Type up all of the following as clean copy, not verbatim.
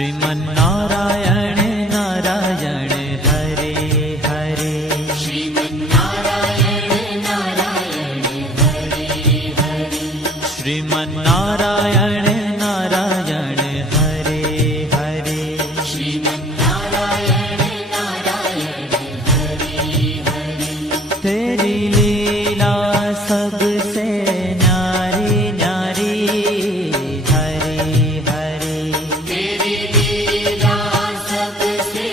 श्रीमन्नारायण नारायण हरे हरे। श्रीमन्नारायण नारायण हरे हरे। श्रीमन्नारायण नारायण हरे हरे। श्रीमन्नारायण नारायण हरे हरे। तेरी लीला सबसे न्यारी न्यारी हरे हरे। तेरी लीला सबसे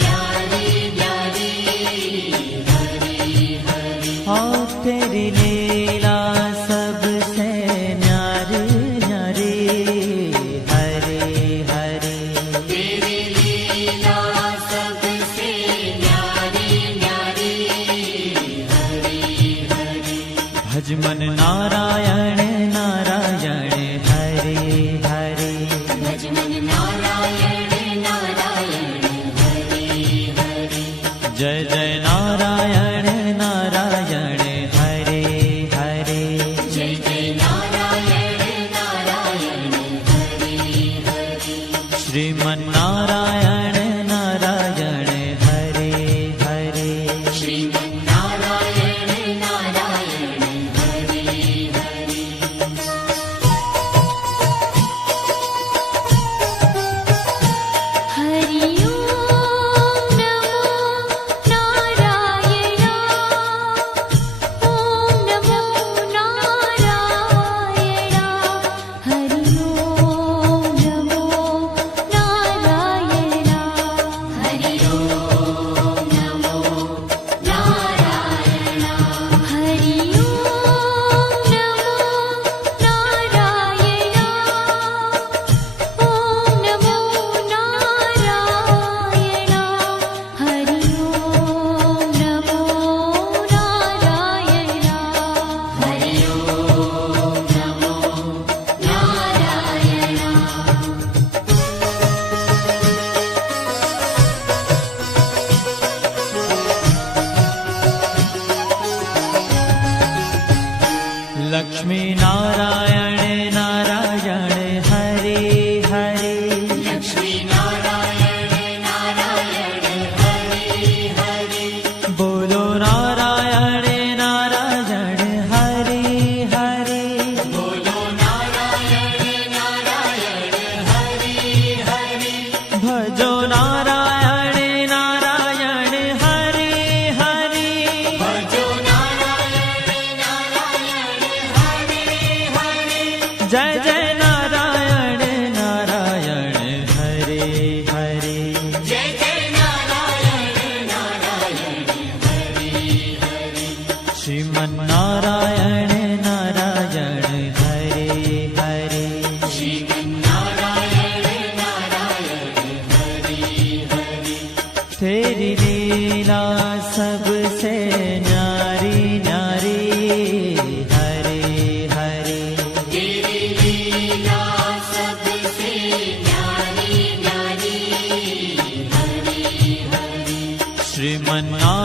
न्यारी न्यारी हरे हरे। और तेरी लीला सबसे न्यारी न्यारी हरे हरे। तेरी लीला सबसे न्यारी न्यारी हरे हरे। भजमन नारायण नारायण हरे हरे। भजमन नारायण नारायण हरे हरे। जय जय नारायण नारायण हरे हरे। जय जय नारायण नारायण हरे हरे। श्रीमन्नारायण नारायण हरे हरे। श्रीमन्नारायण नारायण हरे हरे। हरि ओम नमो नारायण। ओम नमो नारायण। हरि ओम नमो नारायण। हरि ओम नमो नारायण। हरि ओम नमो नारायण। ओम नमो नारायण। हरि ओम नमो नारायण। हरि ओम नमो नारायण। लक्ष्मी नारायण नारायण हरे हरे। लक्ष्मी नारायण नारायण हरे हरे। बोलो नारायण नारायण हरे हरे। बोलो नारायण नारायण हरे हरे। भजो नारायण नारायण हरे हरे। भजो नारायण नारायण हरे हरे। जय जय नारायण नारायण हरे हरे। जय जय नारायण नारायण हरे हरे। श्रीमन्नारायण नारायण हरे हरे। श्रीमन्नारायण नारायण हरे हरे। तेरी लीला सबसे न्यारी न्यारी हरे हरे। तेरी लीला सबसे न्यारी न्यारी हरे हरे। श्रीमन्नारायण